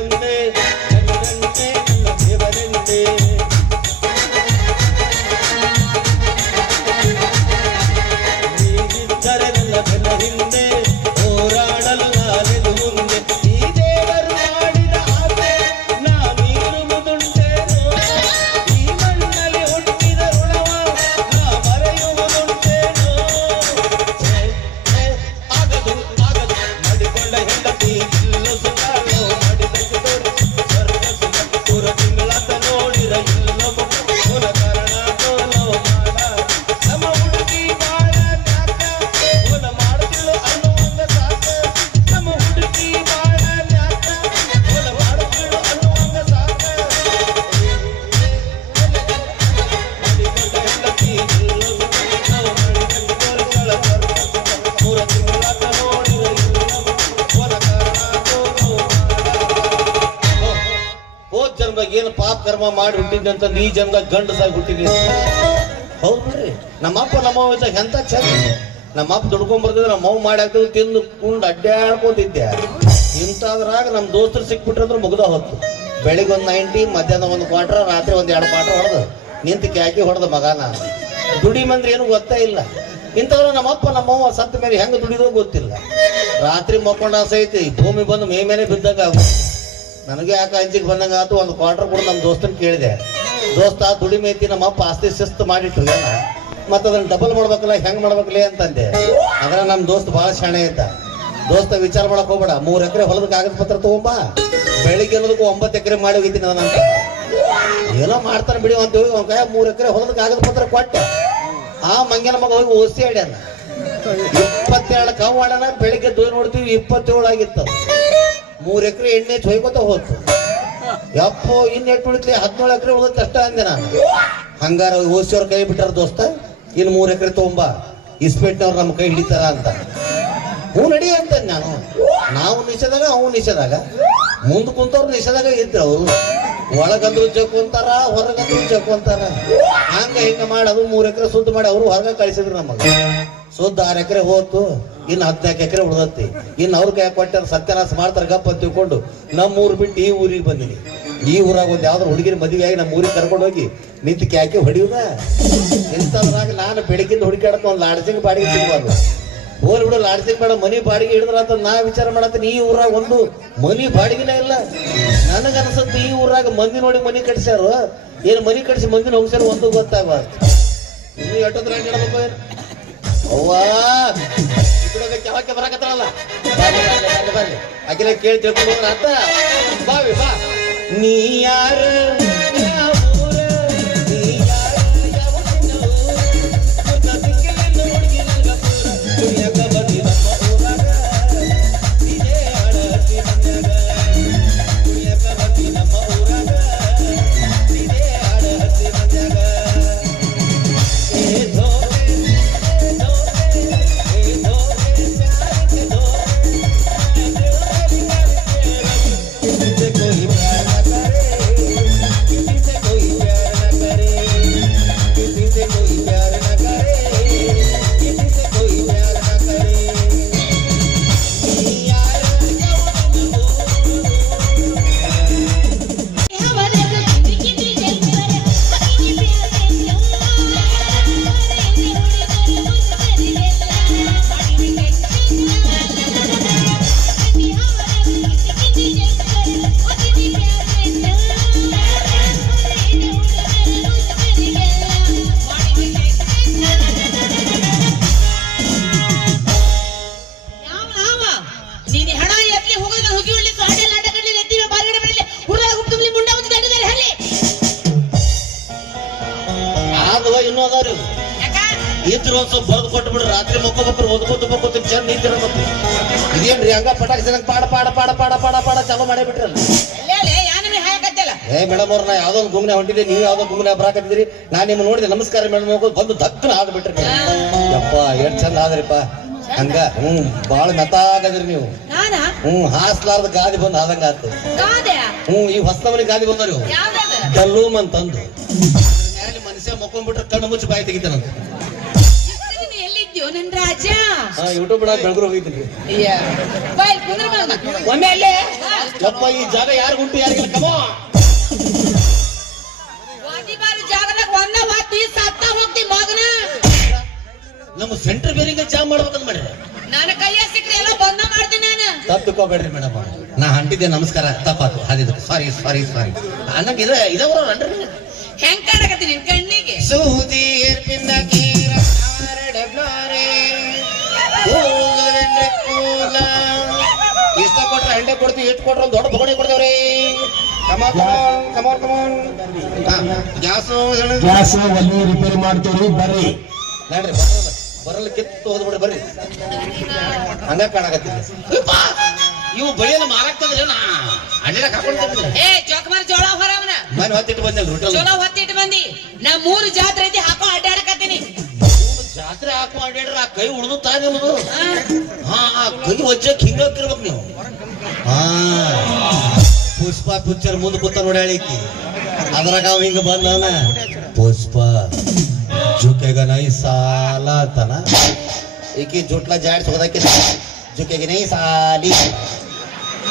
ದೇವರಂತೆ ನನ್ನ ದೇವರಂತೆ ನೀವಿದ್ದರೆ ನನ್ನ ಬೆನ್ನ ಹಿಂದೆ ಹೋರಾಡಲು ನಾನೆದು ಮುಂದೆ ಈ ದೇವರು ಮಾಡಿದ ಆಸೆ ನಾನಿರುವುದುಂಟೇನೋ ಈ ಮಣ್ಣಲ್ಲಿ ಹುಟ್ಟಿದ ಋಣವ ನಾ ಮರೆಯುವುದುಂಟೇನೋ ಆಗದು ಆಗದು ಮಾಡಿಕೊಂಡ ಹೆಂಡತಿ ಇಲ್ಲು ಸುತ್ತಾಳೋ ಮಾಡಿದಕ್ಕೆ ತೋರಿ ಸ್ವರ್ಗ ಸುರ ತಿಂಗಳಾತ ನೋಡಿರ ಇಲ್ಲೋ ಮೂಲ ಕಾರಣ ತೋಲೋ ಮಾಡ ನಮ್ಮ ಹುಡುಗಿ ಬಾಳ ನ್ಯಾಕ ಮೂಲ ಮಾಡ್ತಿಳು ಅನ್ನುವಂಗ ಸಾಕ ನಮ್ಮ ಹುಡುಗಿ ಬಾಳ ನ್ಯಾಕ ಮೂಲ ಮಾಡ್ತಿಳು ಅನ್ನುವಂಗ ಸಾಕ ಮಾಡಿಕೊಂಡ ಹೆಂಡತಿ ಇಲ್ಲು ಸುತ್ತಾಳೋ ಮಾಡಿದಕ್ಕೆ ತೋರಿ ಸ್ವರ್ಗ ಮೂರ ತಿಂಗಳಾತ ನೋಡಿರ ಇಲ್ಲೋ ಮೂಲ ಕಾರಣ ತೋಲೋ ಮಾಡ ಹೋದ್ ಜನ್ಮದಾಗ ಏನು ಪಾಪ ಕರ್ಮ ಮಾಡಿ ಹುಟ್ಟಿದ್ದಂತ ಈ ಜನ್ಮದಾಗ ಗಂಡಸಾಗಿ ಹುಟ್ಟಿದ್ವಿ ಹೌದು ಬಿಡ್ರಿ ನಮ್ಮಪ್ಪ ನಮ್ಮವ್ವ ಇದ್ದಾಗ ಎಂತ ಚಂದ ನಮ್ಮಪ್ಪ ದುಡ್ಕೊಂಡ್ ಬರ್ತಿದ್ರೆ ನಮ್ಮವ್ ಮಾಡಿ ಹಾಕಿದ್ರು ತಿಂದು ಕುಂಡು ಅಡ್ಡಾಡ್ಕೊಂತಿದ್ದೆ ಇಂಥದ್ರಾಗ ನಮ್ಮ ದೋಸ್ತರು ಸಿಕ್ಬಿಟ್ರೆ ಅಂದ್ರೆ ಮುಗ್ದ ಹೊತ್ತು ಬೆಳಿಗ್ಗೆ ಒಂದು 90 ಮಧ್ಯಾಹ್ನ ಒಂದು ಕ್ವಾರ್ಟರ್ ರಾತ್ರಿ ಒಂದು 2 ಕ್ವಾರ್ಟರ್ ಹೊಡೆದು ನಿಂತು ಕ್ಯಾಕಿ ಹೊಡೆದ ಮಗ ನಾನು ದುಡಿ ಮಂದ್ರಿ ಏನು ಗೊತ್ತೇ ಇಲ್ಲ ಇಂಥವ್ರು ನಮ್ಮಪ್ಪ ನಮ್ಮವ್ವ ಸತ್ತ ಮೇಲೆ ಹೆಂಗೆ ದುಡಿದೋ ಗೊತ್ತಿಲ್ಲ ರಾತ್ರಿ ಮಕ್ಕೊಂಡ ಸಹಿತ ಭೂಮಿ ಬಂದು ಮೇಲೆ ಬಿದ್ದಾಗ ನನಗೆ ಯಾಕೆ ಅಂಜಿಗೆ ಬಂದಂಗ ಆತು ಒಂದು ಕ್ವಾರ್ಟರ್ ಕೂಡ ನಮ್ಮ ದೋಸ್ತನ ಕೇಳಿದೆ ದೋಸ್ತ ದುಡಿಮೆ ಐತಿ ನಮ್ಮಪ್ಪ ಆಸ್ತಿ ಶಿಸ್ತು ಮಾಡಿಟ್ರು ಮತ್ತೆ ಅದನ್ನ ಡಬಲ್ ಮಾಡ್ಬೇಕಲ್ಲ ಹೆಂಗ್ ಮಾಡ್ಬೇಕಲ್ಲ ಅಂತಂದೆ ಅದ್ರ ನಮ್ಮ ದೋಸ್ತ್ ಭಾಳ ಶಾಣೆ ಐತ ದೋಸ್ತ ವಿಚಾರ ಮಾಡಕ್ ಹೋಗ್ಬೇಡ 3 ಎಕರೆ ಹೊಲದ ಕಾಗದ ಪತ್ರ ತಗೊಂಬಾ ಬೆಳಿಗ್ಗೆ ಅನ್ನೋದಕ್ಕೂ 9 ಎಕರೆ ಮಾಡಿ ಹೋಗಿದ್ದೀನಿ ನಾನಂತ ಏನೋ ಮಾಡ್ತಾನೆ ಬಿಡಿ ಅಂತ ಹೋಗಿ ಅವ್ನ ಕೈ 3 ಎಕರೆ ಹೊಲದ ಕಾಗದ ಪತ್ರ ಕೊಟ್ಟೆ ಆ ಮಂಗ್ಯನ ಮಗ ಹೋಗಿ ಓಸಿ ಆಡ್ಯಾನ 22 ಕಾವು ಆಡೋಣ ಬೆಳಿಗ್ಗೆ ದೋಯ್ ನೋಡ್ತೀವಿ 27 ಆಗಿತ್ತು 3 ಎಕರೆ ಎಣ್ಣೆ ಹೊಯ್ಕೋತ ಹೋತು ಯಪ್ಪೋ ಇನ್ನು ಎಷ್ಟು ಉಳಿತ್ಲಿ 17 ಎಕರೆ ಉಳಿದ ಕಷ್ಟ ಅಂದೆ ನಾನು ಹಂಗಾರ ಓಸಿಯವ್ರ ಕೈ ಬಿಟ್ಟಾರ ದೋಸ್ತ ಇನ್ನು 3 ಎಕರೆ ತಗೊಂಬ ಇಸ್ಪೇಟ್ನವ್ರು ನಮ್ಮ ಕೈ ಹಿಡಿತಾರ ಅಂತ ಹೂ ನಡಿ ಅಂತ ನಾನು ನಾವು ನಿಷೇಧಾಗ ಅವು ನಿಷೇಧಾಗ ಮುಂದ್ ಕುಂತವ್ರು ನಿಷೇಧಾಗ ಇದ್ರು ಅವ್ರು ಒಳಗಂದ್ರು ಜಕ್ಕೊಂತಾರ ಹೊರಗಂದ್ರು ಜಕ್ಕೊಂತಾರ ಹಂಗ ಹಿಂಗ ಮಾಡಿ ಅದು 3 ಎಕರೆ ಸುದ್ದ ಮಾಡಿ ಅವ್ರು ಹೊರಗ ಕಳಿಸಿದ್ರು ನಮಗೆ ಸುದ್ದ 6 ಎಕರೆ ಹೋತು ಇನ್ನು 14 ಎಕರೆ ಉಳ್ದತ್ತಿ ಇನ್ನು ಅವ್ರ ಕೈ ಕೊಟ್ಟಾರ ಸತ್ಯನಾಶ ಮಾಡ್ತಾರ ಗಪ್ಪ ಅಂತ ತಿಳ್ಕೊಂಡು ನಮ್ಮ ಊರು ಬಿಟ್ಟು ಈ ಊರಿಗೆ ಬಂದಿನಿ ಈ ಊರಾಗ ಒಂದು ಯಾವ್ದಾರು ಹುಡುಗಿನ ಮದುವೆ ಆಗಿ ನಮ್ಮ ಊರಿಗೆ ಕರ್ಕೊಂಡು ಹೋಗಿ ನಿಂತು ಕ್ಯಾಕಿ ಹೊಡಿಯುದ ಇಂಥದ್ರಾಗ ನಾನು ಬೆಳಗಿಂದ ಹುಡುಕಾಡತ್ತ ಒಂದು ಲಾಡ್ಜಿಂಗ್ ಬಾಡಿಗೆ ಸಿಗ್ಬಾರ್ದು ಹೋಲ್ ಬಿಡು ಲಾಡ್ಜಿಂಗ್ ಬೇಡ ಮನಿ ಬಾಡಿಗೆ ಹಿಡಿದ್ರ ಅಂತ ನಾ ವಿಚಾರ ಮಾಡತ್ತೀನಿ ಈ ಊರಾಗ ಒಂದು ಮನಿ ಬಾಡಿಗೆನೇ ಇಲ್ಲ ನನಗನ್ಸತ್ತು ಈ ಊರಾಗ ಮಂದಿ ನೋಡಿ ಮನಿ ಕಟ್ಸ್ಯಾರ ಏನು ಮನಿ ಕಟ್ಸಿ ಮಂದಿನ ಹೋಗ್ಸ್ಯಾರ ಒಂದು ಗೊತ್ತಾಗಬಾರ್ದು ಇನ್ನು ಎಷ್ಟೊತ್ತರಾಗ ಹೇಳ್ಬೇಕು ಅವ್ವಾ ಯಾವಕ್ಕೆ ಬರಾಕತ್ತಾರಲ್ಲ ಬರ್ರಿ ಆಕಿನ ಕೇಳಿ ತಿಳ್ಕೊಂಡು ಅಂತ ಬಾವಿ ಬಾ ನೀ ಯಾರ ಇದ್ರ ಒಂದ್ ಸ್ವಲ್ಪ ಬರೆದು ಕೊಟ್ಟು ಬಿಡ್ರಿ ರಾತ್ರಿ ಮಕ್ಕೋಬೇಕ್ರಿ ಓದ್ಕೋತ ಚಂದ ನಿಂತಿರ ಮತ್ತೆ ಇದೇನ್ರಿ ಹಂಗ ಪಟಾಕಿ ಚೆನ್ನಾಗಿ ಪಾಡ ಪಾಡ ಪಾಡ ಪಾಡ ಪಾಡ ಪಾಡ ಚಾಲೂ ಮಾಡೇ ಬಿಟ್ರಲ್ಲ ಏ ಮೇಡಮ್ ಅವ್ರ ನಾ ಯಾವ್ದೋ ಒಂದು ಗುಮ್ನೆ ಹೊಂಟಿದ್ದೆ ನೀವು ಯಾವ್ದೋ ಗುಮ್ನೆ ಬರಾಕತ್ತಿದ್ರಿ ನಾನ್ ನಿಮ್ಗೆ ನೋಡಿದೆ ನಮಸ್ಕಾರ ಮೇಡಮ್ ಹೋಗೋದು ಬಂದು ದಕ್ಕನ ಆದ್ ಬಿಟ್ರಿ ಯಪ್ಪ ಎಷ್ಟ್ ಚಂದ ಆದ್ರಿಪ್ಪ ಹಂಗ ಬಾಳ ಮೆತ್ತಾಗದ್ರಿ ನೀವು ಹಾಸ್ಲಾರ್ದ ಗಾದಿ ಬಂದ್ ಆದಂಗ ಆತು ಈ ಹೊಸಮನಿ ಗಾದಿ ಬಂದವ್ರಿ ಡಲ್ಲೂಮ್ ಅಂತಂದು ಮನುಷ್ಯ ಮಕ್ಕೊಂಡ್ಬಿಟ್ರೆ ಕಣ್ಣು ಮುಚ್ಚಿ ಬಾಯಿ ತೆಗಿತಾನಂತ ನನ್ ರಾಜ ಯೂಟ್ಯೂಬ್ ಬೆಳಗ್ರು ಹೋಗಿದ್ದೀನಿ ಬಾಯ್ ಕುಂದ್ರ ಮಗ ಒಮ್ಮೆ ಅಲ್ಲೇ ಯಪ್ಪ ಈ ಜಾಗ ಯಾರು ಗುಂಟು ಯಾರಿಗಿಲ್ಲ ಕಮೋ ವಾದಿಬಾರಿ ಜಾಗದಾಗ ಒಂದ ವಾತಿ ಸತ್ತ ಹೋಗ್ತಿ ಮಗನ ನಮ್ಮ ಸೆಂಟರ್ ಬೇರೆಗೆ ಜಾಮ್ ಮಾಡ್ಬೇಕಂತ ಮಾಡಿದ್ರೆ ನನ್ನ ಕೈಯ ಸಿಕ್ಕ್ರೆ ಎಲ್ಲ ಬಂದ ಮಾಡ್ತೀನಿ ನಾನು ತಪ್ಪುಕೋಬೇಡ್ರಿ ಮೇಡಮ್ ನಾ ಅಂಟಿದ್ದೆ ನಮಸ್ಕಾರ ತಪ್ಪಾತು ಅದಿದ್ದು ಸಾರಿ ಸಾರಿ ಸಾರಿ ಅನ್ನಂಗೆ ಇದವ್ರನ್ರಿ ಹೆಂಗ್ ಕಾಣಕತ್ತೀನಿ ನಿನ್ ಕಣ್ಣಿಗೆ ಸೂದಿ ಏರ್ಪಿಂದ ಕೀರ ಡಬ್ಲಾರೆ ಕೂಗಲೆಂದ್ರೆ ಕೂಗ ಇಷ್ಟ ಕೊಟ್ರೆ ಹಂಡೆ ಕೊಡ್ತೀವಿ ಇಟ್ಟು ಕೊಟ್ರೆ ಒಂದು ದೊಡ್ಡ ಬಗಣಿ ಕೊಡ್ತೇವ್ರಿ ಕಮಾನ್ ಗ್ಯಾಸು ಒಲಿ ರಿಪೇರಿ ಮಾಡ್ತೀವ್ರಿ ಬರ್ರಿ ನೋಡ್ರಿ ಬರಲ್ಲ ಕಿತ್ತು ಹೋದ್ಬಿಡ್ರಿ ಬರ್ರಿ ಹಂಗ ಕಾಣಕತ್ತೀನಿ ಇವು ಬಳಿಯಲ್ಲ ಮಾರಾಕ್ತಂದ್ರೆ ನಾ ಅಡ್ಡಾಡಕ್ ಹಾಕೊಂಡ್ತೀನಿ ಏ ಚೌಕಮಾರ್ ಜೋಳ ಹೊರವನ ಮನೆ ಹೊತ್ತಿಟ್ಟು ಬಂದೆ ಹೋಟೆಲ್ ಚಲೋ ಹೊತ್ತಿಟ್ಟು ಬಂದಿ ನಾ 3 ಜಾತ್ರೆ ಐತಿ ಹಾಕೋ ಅಡ್ಡಾಡಕತ್ತೀನಿ ಜಾತ್ರೆ ಹಾಕೋ ಅಡ್ಡಾಡ್ರ ಆ ಕೈ ಉಳಿದು ತಾನೇ ಉಳಿದು ಹಾ ಆ ಕೈ ವಜ್ಜಕ್ ಹಿಂಗ ಹಾಕಿರ್ಬೇಕು ನೀವು ಹಾ ಪುಷ್ಪ ಪಿಕ್ಚರ್ ಮುಂದೆ ಕೂತ ನೋಡಿ ಹೇಳಿಕಿ ಅದ್ರಾಗ ಅವ ಹಿಂಗ ಬಂದವನ ಪುಷ್ಪ ಜುಕೆಗ ನೈ ಸಾಲ ಅಂತನ ಈಕಿ ಜುಟ್ಲ ಜಾಡ್ಸ್ ಹೋದಕ್ಕೆ ಜುಕೆಗೆ ನೈ ಸಾಲಿ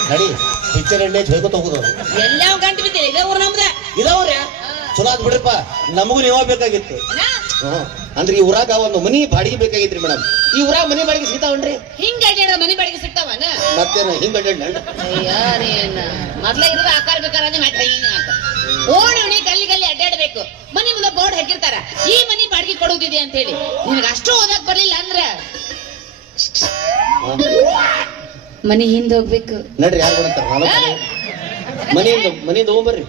ನಡಿ ಪಿಕ್ಚರ್ ಎಣ್ಣೆ ಹೋಗೋತ ಹೋಗುದು ಎಲ್ಲ ಗಂಟು ಬಿದ್ದಿಲ್ಲ ಇದೇ ಊರ್ ನಮ್ದ ಇದಾವ್ರ ಚಲೋ ಆದ್ ಬಿಡ್ರಪ್ಪ ನಮಗೂ ನೀವ ಬೇಕಾಗಿತ್ತು ಅಂದ್ರೆ ಈ ಊರಾಗ ಒಂದು ಮನಿ ಬಾಡಿಗೆ ಬೇಕಾಗಿತ್ರಿ ಮೇಡಮ್ ಈ ಊರಾಗ ಮನಿ ಬಾಡಿಗೆ ಸಿಗ್ತಾವನ್ರಿ ಹಿಂಗ ಅಡ್ಡಾಡ ಮನಿ ಬಾಡಿಗೆ ಸಿಗ್ತಾವನ ಮತ್ತೇನ ಹಿಂಗ ಮೊದ್ಲ ಇರೋದು ಆಕಾರ ಬೇಕಾರ ಮತ್ತೆ ಹಿಂಗ ಅಂತ ಓಣಿ ಗಲ್ಲಿ ಗಲ್ಲಿ ಅಡ್ಡಾಡ್ಬೇಕು ಮನಿ ಮುಂದೆ ಬೋರ್ಡ್ ಹಾಕಿರ್ತಾರ ಈ ಮನಿ ಬಾಡಿಗೆ ಕೊಡುದಿದೆ ಅಂತ ಹೇಳಿ ನಿನಗ ಅಷ್ಟು ಓದಕ್ ಬರ್ಲಿಲ್ಲ ಅಂದ್ರ ಮನಿ ಹಿಂದ್ ಹೋಗ್ಬೇಕು ನಡ್ರಿ ಯಾರು ಬರಂತಾರ ಮನೆಯಿಂದ ಹೋಗ್ಬರ್ರಿ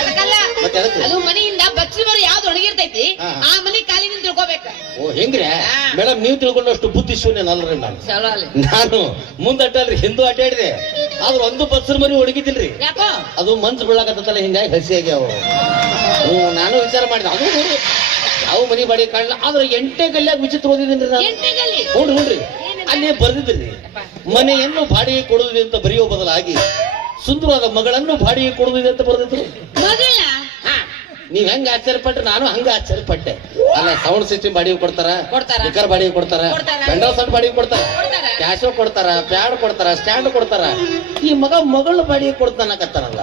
ಅದಕ್ಕಲ್ಲ ಮತ್ತೆ ಅದಕ್ಕೆ ಅದು ಮನೆಯಿಂದ ಬಚ್ಚಿನವರು ಯಾವ್ದು ಒಣಗಿರ್ತೈತಿ ಆ ಮನಿ ಕಾಲಿನಿಂದ ತಿಳ್ಕೊಬೇಕ ಓ ಹೆಂಗ್ರಿ ಮೇಡಮ್ ನೀವು ತಿಳ್ಕೊಂಡಷ್ಟು ಬುದ್ಧಿ ಶೂನ್ಯನಲ್ರಿ ನಾನು ಚಲೋ ಅಲ್ಲಿ ನಾನು ಮುಂದಟ್ಟಲ್ರಿ ಹಿಂದೂ ಅಡ್ಡಾಡಿದೆ ಆದ್ರ ಒಂದು ಬಸ್ಸರ್ ಮರಿ ಒಣಗಿದಿಲ್ರಿ ಯಾಕೋ ಅದು ಮನ್ಸು ಬೀಳಕತ್ತಲ್ಲ ಹಿಂಗಾಗಿ ಹಸಿ ಆಗ್ಯಾವ ನಾನು ವಿಚಾರ ಮಾಡಿದೆ ಅದು ನೋಡಿ ಯಾವ ಮನಿ ಬಾಡಿ ಕಾಣಲ್ಲ ಆದ್ರೆ 8ನೇ ಗಲ್ಯಾಗ ವಿಚಿತ್ರ ಓದಿದ್ದೀನಿ ನಾನು ಎಂಟನೇಗಲ್ಲಿ ನೋಡ್ರಿ ಅಲ್ಲಿ ಬರ್ದಿದ್ರಿ ಮನೆಯನ್ನು ಬಾಡಿಗೆ ಕೊಡುವುದಿದೆ ಅಂತ ಬರೆಯೋ ಬದಲಾಗಿ ಸುಂದರವಾದ ಮಗಳನ್ನು ಬಾಡಿಗೆ ಕೊಡುವುದಿದೆ ಅಂತ ಬರೆದಿದ್ರು ಮಗಳ ನೀವ್ ಹೆಂಗ ಆಶ್ಚರ್ಯಪಟ್ರೆ ನಾನು ಹಂಗ ಆಶ್ಚರ್ಯಪಟ್ಟೆ ಅಲ್ಲ ಸೌಂಡ್ ಸಿಸ್ಟಮ್ ಬಾಡಿಗೆ ಕೊಡ್ತಾರ ಸ್ಪೀಕರ್ ಬಾಡಿಗೆ ಕೊಡ್ತಾರ ಪೆಂಡಲ್ ಸೌಂಡ್ ಬಾಡಿಗೆ ಕೊಡ್ತಾರ ಕ್ಯಾಶೋ ಕೊಡ್ತಾರ ಪ್ಯಾಡ್ ಕೊಡ್ತಾರ ಸ್ಟ್ಯಾಂಡ್ ಕೊಡ್ತಾರ ಈ ಮಗಳ ಬಾಡಿಗೆ ಕೊಡ್ತಾನಕತ್ತಾನಲ್ಲ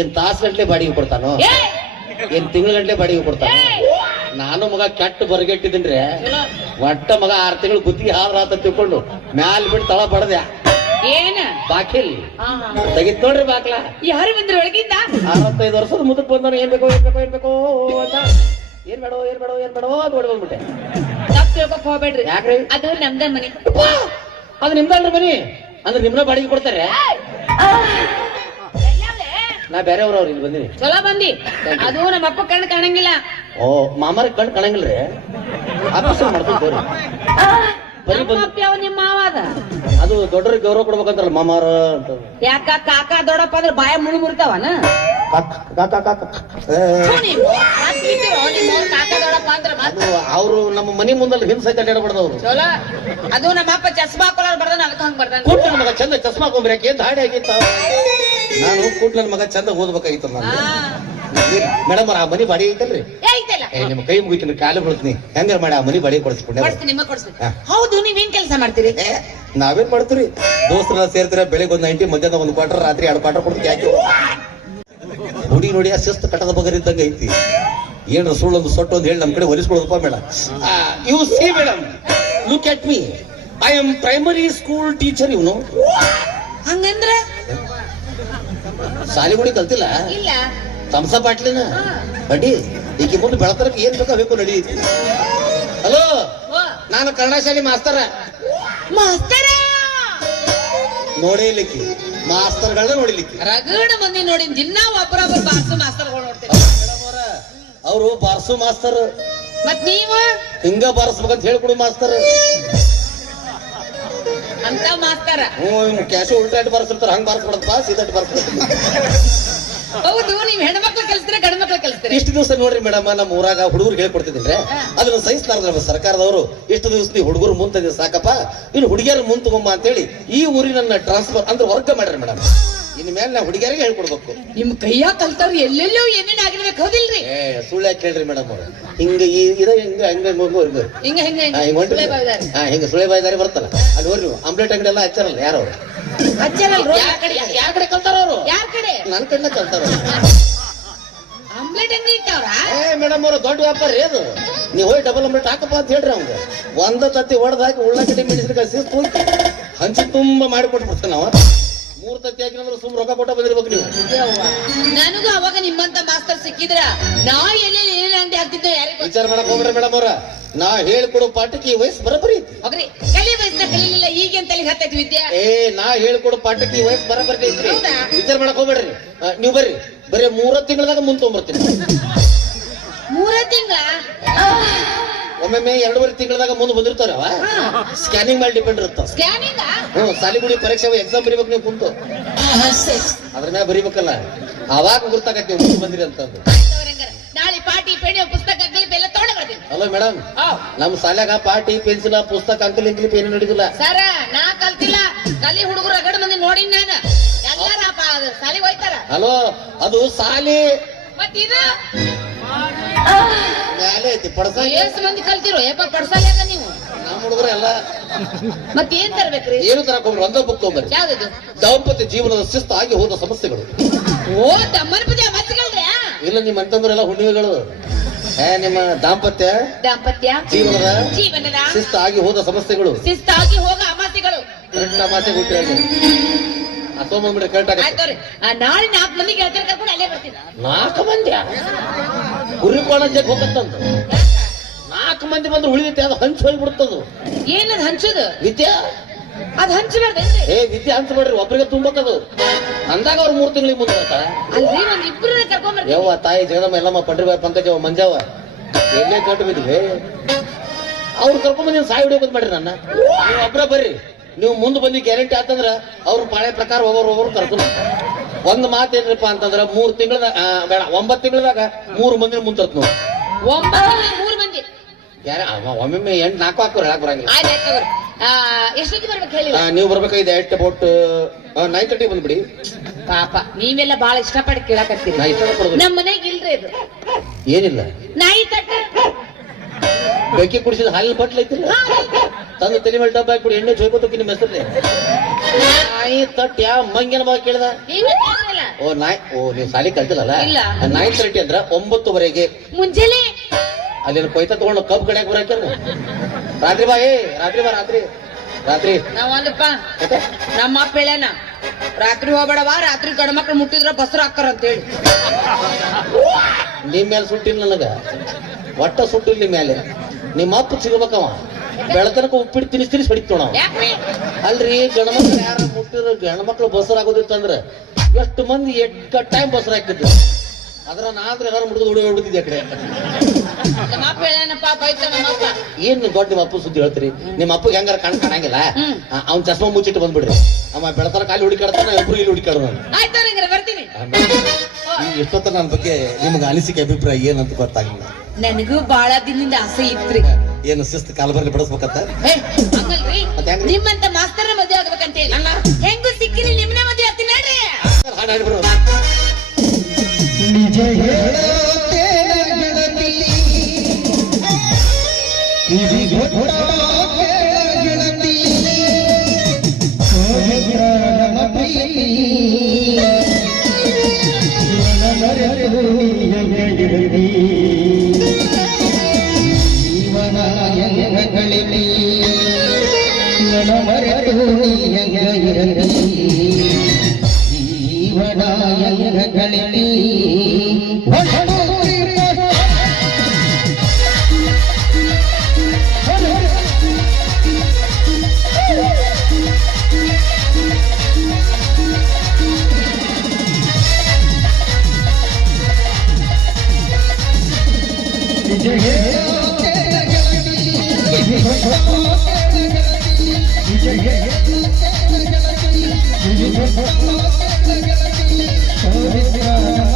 ಏನ್ ತಾಸು ಗಂಟ್ಲೆ ಬಾಡಿಗೆ ಕೊಡ್ತಾನೋ ಏನ್ ತಿಂಗಳ ಗಂಟ್ಲೆ ಬಾಡಿಗೆ ಕೊಡ್ತಾನ ನಾನು ಮಗ ಕೆಟ್ಟ ಬರಗೆಟ್ಟಿದ್ದೀನ್ರಿ ಒಟ್ಟ ಮಗ 6 ತಿಂಗಳು ಗುತ್ತಿಗೆ ಹಾದ್ರ ತಿಳ್ಕೊಂಡು ಮ್ಯಾಲ್ ಬಿಟ್ಟು ತಳ ಬಡದ್ಯ ಏನ ಬಾಕಿಲ್ ತೆಗಿತ್ ನೋಡ್ರಿ ಬಾಕ್ಲ ಯಾರು ಬಂದ್ರು ಒಳಗಿಂದ 65 ವರ್ಷದ ಮುದಕ್ ಬಂದವನು ಏನ್ ಬೇಕೋ ಅಂತ ಏನ್ ಬೇಡೋ ಅದು ಹೊಡಿ ಬಂದ್ಬಿಟ್ಟೆ ತಪ್ಪು ತಿಳ್ಕೊಕ್ ಹೋಗ್ಬೇಡ್ರಿ ಯಾಕ್ರಿ ಅದು ನಮ್ದ ಮನಿ ಅದು ನಿಮ್ದಲ್ರಿ ಮನಿ ಅಂದ್ರೆ ನಿಮ್ನ ಬಾಡಿಗೆ ಕೊಡ್ತಾರೆ ನಾ ಬೇರೆಯವ್ರವ್ರು ಇಲ್ಲಿ ಬಂದಿನಿ ಚಲೋ ಬಂದಿ ಅದು ನಮ್ಮ ಅಪ್ಪ ಕಣ್ಣು ಕಾಣಂಗಿಲ್ಲ ಓ ಮಾಮಾರ ಕಣ್ ಕಾಣಂಗಿಲ್ರಿ ಆಫೀಸ್ ಮಾಡ್ಕೊಂಡ್ರಿ ಬರೀ ಬಂದು ಯಾವ ನಿಮ್ಮ ಮಾವ ಅದ ಅದು ದೊಡ್ಡರಿಗೆ ಗೌರವ ಕೊಡ್ಬೇಕಂತಾರಲ್ಲ ಮಾಮಾರ ಅಂತ ಯಾಕ ಕಾಕ ದೊಡ್ಡಪ್ಪ ಅಂದ್ರೆ ಬಾಯ ಮುಳುಗುರ್ತಾವನ ಕಾಕ ದೊಡ್ಡಪ್ಪ ಅಂದ್ರೆ ಅದು ಅವರು ನಮ್ಮ ಮನಿ ಮುಂದಲ್ಲಿ ಹಿಂದ್ ಸಹಿತ ಅಡ್ಡಾಡಬಾರ್ದವ್ರು ಚಲೋ ಅದು ನಮ್ಮ ಅಪ್ಪ ಚಸ್ಮಾ ಹಾಕೊಳ್ಳೋರು ಬರ್ದಾನ ಅದಕ್ಕೆ ಹಂಗ ಬರ್ದಾನ ಕೂಟ್ ನನ್ನ ಮಗ ಚಂದ ಚಸ್ಮಾ ಹಾಕೊಂಡ್ರಿ ಏನ್ ದಾಡಿ ಆಗಿತ್ತ ನಾನು ಕೂಟ್ ನನ್ನ ಮಗ ಚಂದ ಓದ್ಬೇಕಾಗಿತ್ತು ನಾನು ಮೇಡಮ್ ಆ ಮನಿ ಬಾಡಿ ಐತಲ್ರಿ ಐತಲ್ಲ ನಿಮ್ಮ ಕೈ ಮುಗಿತೀನಿ ಕಾಲು ಬೀಳ್ತೀನಿ ಹೆಂಗಾರ ಮಾಡಿ ಆ ಮನಿ ಬಾಡಿ ಕೊಡಿಸ್ಕೊಂಡೆ ಕೊಡ್ಸ್ತೀನಿ ನಿಮಗೆ ಕೊಡ್ಸ್ತೀನಿ ಹೌದು ನೀವೇನ್ ಕೆಲಸ ಮಾಡ್ತೀರಿ ನಾವೇನ್ ಮಾಡ್ತೀರಿ ದೋಸ್ತರೆಲ್ಲ ಸೇರ್ತೀರ ಬೆಳಿಗ್ಗೆ 1 90 ಮಧ್ಯಾಹ್ನ 1 ಕ್ವಾರ್ಟರ್ ರಾತ್ರಿ 2 ಕ್ವಾರ್ಟರ್ ಕೊಡ್ತೀವಿ ಯಾಕೆ ನೋಡಿ ಆ ಶಿಸ್ತು ಕಟ್ಟದ ಬಗರ್ ಇದ್ದಂಗೆ ಐತಿ ಏನ್ರ ಸುಳ್ಳೊಂದು ಸೊಟ್ಟು ಅಂತ ಹೇಳಿ ನಮ್ ಕಡೆ ಹೊಲಿಸ್ಕೊಳೋದಪ್ಪ madam you see madam look at me I am primary school teacher ಇವನು ಹಂಗಂದ್ರ ಸಾಲಿಗುಡಿ ಕಲ್ತಿಲ್ಲ ಇಲ್ಲ ತಮ್ಸ ಬಾಟ್ಲಿನ ಅಡ್ಡಿ ಈಕೆ ಮುಂದೆ ಬೆಳತರಕ್ಕೆ ಏನ್ ಬೇಕಾಗಬೇಕು ನಡಿ ಹಲೋ ನಾನು ಕನ್ನಡ ಶಾಲೆ ಮಾಸ್ತರ ಮಾಸ್ತರ ನೋಡಿಲಿಕ್ಕೆ ಮಾಸ್ತರ್ಗಳನ್ನ ನೋಡಿಲಿಕ್ಕೆ ರಗಡ ಮಂದಿ ನೋಡಿ ದಿನ ಒಬ್ಬರೊಬ್ಬರು ಬಾರ್ಸು ಮಾಸ್ತರ್ಗಳು ನೋಡ್ತೀವಿ ಅವರು ಬಾರ್ಸು ಮಾಸ್ತರ್ ಮತ್ ನೀವು ಹಿಂಗ ಬಾರಿಸ್ಬೇಕಂತ ಹೇಳ್ಕೊಡು ಮಾಸ್ತರ್ ಅಂತ ಮಾಸ್ತರ ಕ್ಯಾಶು ಉಲ್ಟಾಟಿ ಬಾರಿಸಿರ್ತಾರ ಹಂಗ ಬಾರಿಸ್ಬಿಡಪ್ಪ ಸೀದಾಟಿ ಬಾರಿಸ್ಬಿಡ್ತೀನಿ ಹೌದು ನೀವ್ ಹೆಣ್ಮಕ್ಳು ಕಲಿಸ್ತೀರ ಗಂಡ ಮಕ್ಳು ಕಲಿಸ್ತೀರ ಇಷ್ಟು ದಿವಸ ನೋಡ್ರಿ ಮೇಡಮ್ ನಮ್ಮ ಊರಾಗ ಹುಡುಗರು ಹೇಳ್ಕೊಡ್ತಿದ್ರೆ ಅದನ್ನ ಸಹಿಸ್ತಾರ ಸರ್ಕಾರದವರು ಇಷ್ಟು ದಿವಸ ನೀವು ಹುಡುಗರು ಮುಂದೆ ಸಾಕಪ್ಪ ಇನ್ನು ಹುಡುಗಿಯರು ಮುಂದ್ ತಗೊಂಬ ಅಂತೇಳಿ ಈ ಊರಿನ ಟ್ರಾನ್ಸ್ಫರ್ ಅಂದ್ರೆ ವರ್ಗ ಮಾಡ್ರಿ ಮೇಡಮ್ ಇನ್ ಮೇಲೆ ನಾ ಹುಡುಗಿಯರಿಗೆ ಹೇಳ್ಕೊಡ್ಬೇಕು. ನಿಮ್ ಕೈಯ ಕಲ್ತವ್ರು ಎಲ್ಲೆಲ್ಲೋ ಏನೇನ್ ಆಗಿರ್ಬೇಕು ಹೌದಿಲ್ರಿ? ಸುಳ್ಳು ಯಾಕೆ ಹೇಳ್ರಿ ಮೇಡಮ್ ಅವ್ರ? ಹಿಂಗ ಹಿಂಗ ಹಿಂಗ ಹಿಂಗ ಹಿಂಗ ಸುಳೆ ಬಾಯ್ದಾರಿ ಬರ್ತಲ್ಲ ಅಲ್ಲಿ ಹೋರಿ ನೀವು ಆಮ್ಲೆಟ್ ಅಂಗಡಿ ಎಲ್ಲ ಹಚ್ಚಾರಲ್ಲ ಯಾರು ಅವ್ರು? ಹಚ್ಚರಲ್ರು ಯಾರ ಕಡೆ ಕಲ್ತಾರ ಅವ್ರು? ಯಾರ ಕಡೆ? ನನ್ನ ಕಡೆನ ಕಲ್ತಾರ. ಆಮ್ಲೆಟ್ ಅಂಗಡಿ ಇಟ್ಟವ್ರ? ಮೇಡಮ್ ಅವ್ರ ದೊಡ್ಡ ವ್ಯಾಪಾರ ಅದು. ನೀವು ಹೋಗಿ ಡಬಲ್ ಆಮ್ಲೆಟ್ ಹಾಕಪ್ಪ ಅಂತ ಹೇಳ್ರಿ ಅವಂಗ. ಒಂದ ತತ್ತಿ ಹೊಡೆದ್ ಹಾಕಿ ಉಳ್ಳಾಗಡ್ಡಿ ಮೆಣಸಿನಕಾಯಿ ಶಿಸ್ತು ಹಂಚಿ ತುಂಬಾ ಮಾಡಿ ಕೊಟ್ಬಿಡ್ತೇವೆ ನಾವು. 3 ತತ್ತಿ ಹಾಕಿನಂದ್ರೆ ಸುಮ್ ರೊಕ್ಕ ಕೊಟ್ಟ ಬಂದಿರ್ಬೇಕು ನೀವು. ನನಗೂ ಅವಾಗ ನಿಮ್ಮಂತ ಮಾಸ್ತರ್ ಸಿಕ್ಕಿದ್ರ ನಾ ಎಲ್ಲೆಲ್ಲಿ ಏನೇನ್ ಅಂಗಡಿ ಹಾಕ್ತಿದ್ದೋ ಯಾರಿಗೆ ವಿಚಾರ ಮಾಡಕ್ ಹೋಗ್ಬಿಡ್ರಿ ಮೇಡಮ್ ಅವ್ರ. ನಾ ಹೇಳ್ಕೊಡೋ ಪಾಠಕ್ಕೆ ಈ ವಯಸ್ಸು ಬರಬರಿ ಐತಿ. ಹೋಗ್ರಿ ಕಲಿ ವಯಸ್ಸಿನ ಕಲೀಲಿಲ್ಲ ಈಗೇನ್ ತಲೆಗೆ ಹತ್ತೈತಿ ವಿದ್ಯೆ. ನಾ ಹೇಳ್ಕೊಡೋ ಪಾಠಕ್ಕೆ ಈ ವಯಸ್ಸು ಬರಬರಿ ಐತ್ರಿ. ಹೌದಾ? ವಿಚಾರ ಮಾಡಕ್ ಹೋಗ್ಬೇಡ್ರಿ. ನೀವು ಬರ್ರಿ ಬರೀ 3 ತಿಂಗಳದಾಗ ಮುಂದ್ ತೊಗೊಂಬರ್ತೀನಿ. 3 ತಿಂಗಳ ಒಮ್ಮೆ 2.5 ತಿಂಗಳದಾಗ ಮುಂದೆ ಬಂದಿರ್ತಾರವ. ಸ್ಕ್ಯಾನಿಂಗ್ ಮೇಲೆ ಡಿಪೆಂಡ್ ಇರ್ತಾವ. ಸ್ಕ್ಯಾನಿಂಗ್ ಸಾಲಿಗುಡಿ ಪರೀಕ್ಷೆ ಎಕ್ಸಾಮ್ ಬರೀಬೇಕು ನೀವು ಕುಂತು. ಅದ್ರ ಮ್ಯಾಗ ಬರೀಬೇಕಲ್ಲ, ಅವಾಗ ಗುರ್ತಾಗತ್ತೆ ನೀವು ಮುಂದೆ ಬಂದಿರಿ ಅಂತಂದು. ನಾಳೆ ಪಾಟಿ ಪೇಣಿ ಪುಸ್ತಕ ಅಂಕಲಿಪ್ ಎಲ್ಲ ತಗೊಂಡು ಬರ್ತೀನಿ. ಅಲ್ಲ ಮೇಡಮ್, ನಮ್ ಶಾಲ್ಯಾಗ ಪಾಟಿ ಪೆನ್ಸಿಲ್ ಪುಸ್ತಕ ಅಂಕಲ್ ಇಂಕ್ಲಿಪ್ ಏನು ನಡೆದಿಲ್ಲ ಸರ. ನಾ ಕಲ್ತಿಲ್ಲ, ಕಲಿ ಹುಡುಗರು ರಗಡ ಮಂದಿ ನೋಡಿನ ನಾನು. ಎಲ್ಲಾರ ಸಾಲಿಗೆ ಹೋಯ್ತಾರ. ಅಲೋ, ಅದು ಸಾಲಿ ಮತ್ ಇದು ಮ್ಯಾಲೆ ಐತಿ ಪಡ್ಸ. ಎಷ್ಟ್ ಮಂದಿ ಕಲ್ತಿರೋ ಯಪ್ಪ ಪಡ್ಸಲ್ಯಾಗ ನೀವು? ನಮ್ಮ ಹುಡುಗರು ಎಲ್ಲ ಮತ್ ಏನ್ ತರ್ಬೇಕ್ರಿ? ಏನು ತರಕ್ ಹೋಗ್ರಿ, ಒಂದ ಬುಕ್ ತೊಗೊಂಬರ್ರಿ. ಯಾವ್ದು? ದಾಂಪತ್ಯ ಜೀವನದ ಶಿಸ್ತು ಆಗಿ ಹೋದ ಸಮಸ್ಯೆಗಳು. ಓ ದಮ್ಮನ ಪೂಜೆ ಮತ್ಗಳ್ರಿ? ಇಲ್ಲ, ನಿಮ್ಮ ಅಂತಂದ್ರೆಲ್ಲ ಹುಣ್ಣಿಮೆಗಳು. ನಿಮ್ಮ ದಾಂಪತ್ಯ ಜೀವನದ ಶಿಸ್ತಾಗಿ ಹೋದ ಸಮಸ್ಯೆಗಳು, ಶಿಸ್ತಾಗಿ ಹೋಗ ಅಮಾಸೆಗಳು. ಕರೆಕ್ಟ್ ಮಾತೆ ಹುಟ್ಟಿ ಸೋಮಂಬಿಡ್ರೆ ಕರೆಕ್ಟ್ ಆಯ್ತವ್ರಿ. ನಾಳೆ 4 ಮಂದಿ ಗೆಳತಿಯರ್ ಕರ್ಕೊಂಡು ಅಲ್ಲೇ ಬರ್ತೀನಿ. 4 ಮಂದಿ ಗುರಿ ಕೋಣಕ್ಕೆ ಹೋಗತ್ತಂತ. 4 ಮಂದಿ ಬಂದ್ರೆ ಉಳಿದೈತೆ, ಅದು ಹಂಚಿ ಹೋಗ್ಬಿಡ್ತದು. ಏನದ್ ಹಂಚುದು? ವಿದ್ಯಾ ಅದ್ ಹಂಚಬಾರ್ದೇನ್ರಿ? ವಿದ್ಯೆ ಹಂಚಬೇಡ್ರಿ, ಒಬ್ರಿಗೆ ತುಂಬಕ್ಕದು. ಅಂದಾಗ ಅವ್ರು 3 ತಿಂಗಳಿಗೆ ಮುಂದೆ ಬರ್ತಾರ. ಅಲ್ರಿ ಒಂದ್ ಇಬ್ರು ಕರ್ಕೊಂಡ್ಬರ್ತೀನಿ. ಯವ್ವ ತಾಯಿ ಜಗದಮ್ಮ ಎಲ್ಲಮ್ಮ ಪಂಡ್ರಿಬಾಯಿ ಪಂಕಜವ ಮಂಜಾವ ಎಲ್ಲೇ ಕಟ್ಟು ಬಿದ್ವಿ. ಅವ್ರು ಕರ್ಕೊಂಡ್ಬಂದಿ ಸಾಯಿ ಹಿಡಿಯೋದ್ ಮಾಡ್ರಿ. ನನ್ನ ನೀವು ಒಬ್ರ ಬರ್ರಿ. ನೀವು ಮುಂದೆ ಬಂದಿ ಗ್ಯಾರಂಟಿ ಆತಂದ್ರ ಅವ್ರ ಪಾಳೆ ಪ್ರಕಾರ ಒಬ್ಬರು ಕರ್ಕೊಂಡು. ಒಂದ್ ಮಾತೇನ್ರಿಪ್ಪ ಅಂತಂದ್ರ 3 ತಿಂಗಳದ ಬೇಡ 9 ತಿಂಗಳದಾಗ 3 ಮಂದಿ ಮುಂತರ್ತ ನಾವು. 3 ಮಂದಿ ಒಮ್ಮೆ 8 4 ಹಾಕೋರು ಹೇಳಕ್ ಬರಂಗಿಲ್ಲ. ಎಷ್ಟೊತ್ತಿಗೆ ಬರ್ಬೇಕು ಹೇಳಿ? ನೀವು ಬರ್ಬೇಕಾಗಿದೆ ಎಟ್ ಅಬೌಟ್ 9:30 ಬಂದ್ಬಿಡಿ. ಪಾಪ ನೀವೆಲ್ಲ ಬಾಳ ಇಷ್ಟಪಟ್ಟು ಕೇಳಕತ್ತೀರಿ. ನಾ ಇಷ್ಟಪಡೋದು ನಮ್ ಮನೆಗ್ ಇಲ್ರಿ ಅದು. ಏನಿಲ್ಲ, ನಾಯಿ ತಟ್ಟ ಬೆಂಕಿ ಕುಡಿಸಿದ ಹಾಲಿನ ಬಟ್ಲ ಐತಿಲ್ಲ, ತಂದು ತಲೆ ಮೇಲೆ ಡಬ್ಬ ಹಾಕ್ಬಿಡಿ, ಎಣ್ಣೆ ಜೋಯ್ಕೋತಕ್ಕೆ ನಿಮ್ಮ ಹೆಸರು. ನಾಯಿ ತಟ್ ಯಾವ ಮಂಗನ ಮಗ ಕೇಳ್ದ? ನೀವು ಸಾಲಿ ಕಲ್ತಿಲ್ಲಲ್ಲ. 9:30 ಅಂದ್ರ 9ವರೆಗೆ ಮುಂಜಾನೆ ಅಲ್ಲಿನ ಕೊಯ್ತ ತಗೊಂಡು ಕಬ್ಬು ಕಡೆಯಾಗ ಬರಾಕ್ಯಾರ. ರಾತ್ರಿ ಬಾ, ರಾತ್ರಿ ನಾವೊಂದಪ್ಪ ನಮ್ಮ ಅಪ್ಪ ಹೇಳ್ಯಾನ, ರಾತ್ರಿ ಹೋಗ್ಬೇಡವಾ, ರಾತ್ರಿ ಗಂಡ ಮಕ್ಳು ಮುಟ್ಟಿದ್ರ ಬಸರು ಹಾಕ್ತಾರ ಅಂತ ಹೇಳಿ. ನಿಮ್ ಮೇಲೆ ಸುಟ್ಟಿಲ್ಲ ನನಗ, ಒಟ್ಟ ಸುಟ್ಟಿಲ್ಲ ನಿಮ್ಮ ಮೇಲೆ. ನಿಮ್ಮ ಅಪ್ಪ ಸಿಗಬೇಕವ. ಬೆಳತನಕ ಉಪ್ಪಿಟ್ಟು ತಿನ್ನಿಸಿ ಹೊಡಿತೋಣ. ಅಲ್ರಿ, ಗಣಮಕ್ಳು ಯಾರು ಮುಟ್ಟಿದ್ರು ಗಣಮಕ್ಳು ಬಸರ್ ಆಗೋದಿತ್ತಂದ್ರ ಎಷ್ಟು ಮಂದಿ ಟೈಮ್ ಬಸರ್ ಹಾಕಿದ್ರು. ಅದ್ರ ನಾದ್ರೆ ಎಲ್ಲಾರು ಮುಡಿದು ಹೊಡಿಬಿಡ್ತಿದ್ದೆ ಆ ಕಡೆ. ನಮ್ಮ ಅಪ್ಪ ಹೇಳ್ಯಾನಪ್ಪ, ಬೈತ ನಮ್ಮ ಅಪ್ಪ. ಏನ್ ದೊಡ್ಡ ನಿಮ್ಮ ಅಪ್ಪ ಸುದ್ದಿ ಹೇಳ್ತೀರಿ? ನಿಮ್ಮ ಅಪ್ಪಗೆ ಹೆಂಗಾರ ಕಾಣಂಗಿಲ್ಲ, ಅವ್ನ್ ಚಸ್ಮಾ ಮುಚ್ಚಿಟ್ಟು ಬಂದ್ಬಿಡ್ರಿ. ಅಮ್ಮ ಬೆಳತನ ಕಾಲಿ ಹುಡುಕಾಡ್ತಾನ, ಇಬ್ರು ಇಲ್ಲಿ ಹುಡುಕಾಡೋಣ. ಆಯ್ತು ಬರ್ತೀನಿ. ಎಷ್ಟೊತ್ತ ನನ್ನ ಬಗ್ಗೆ ನಿಮ್ಗೆ ಅನಿಸಿಕೆ ಅಭಿಪ್ರಾಯ ಏನಂತ ಗೊತ್ತಾಗಿಲ್ಲ. ನನಗೂ ಬಹಳ ದಿನದಿಂದ ಆಸೆ ಇತ್ರಿ. ಏನು ಶಿಸ್ತು ಕಾಲಬರ್ಲಿ ಬಿಡಿಸ್ಬೇಕಂತ? ಹಂಗಲ್ರಿ, ನಿಮ್ಮಂತ ಮಾಸ್ತರ ಮದುವೆ ಆಗ್ಬೇಕಂತ ಹೇಳಿ. ಹೆಂಗು ಸಿಕ್ಕಿರಿ ನಿಮ್ನ ಮದುವೆ ಆಗ್ತೀನಿ ನೋಡ್ರಿ. ಹಾಡಾಡ್ಬಿಡು. ನಿಜ ಹೇಳುತ್ತೇನೆ ಗೆಳತಿ, ಕಿವಿ ಗೊತ್ತ ಗೆಳತಿ, ಸೋಜನ ಪ್ರೀತಿ ಮರೆತು ಗೆಳತಿ, ಜೀವನ ಎಂಗ ಗಳಿತಿ, ನನ್ನ ಮರೆತು ಗೆಳತಿ, ಜೀವನ ಎಂಗ ಗಳಿತಿ. Thank you.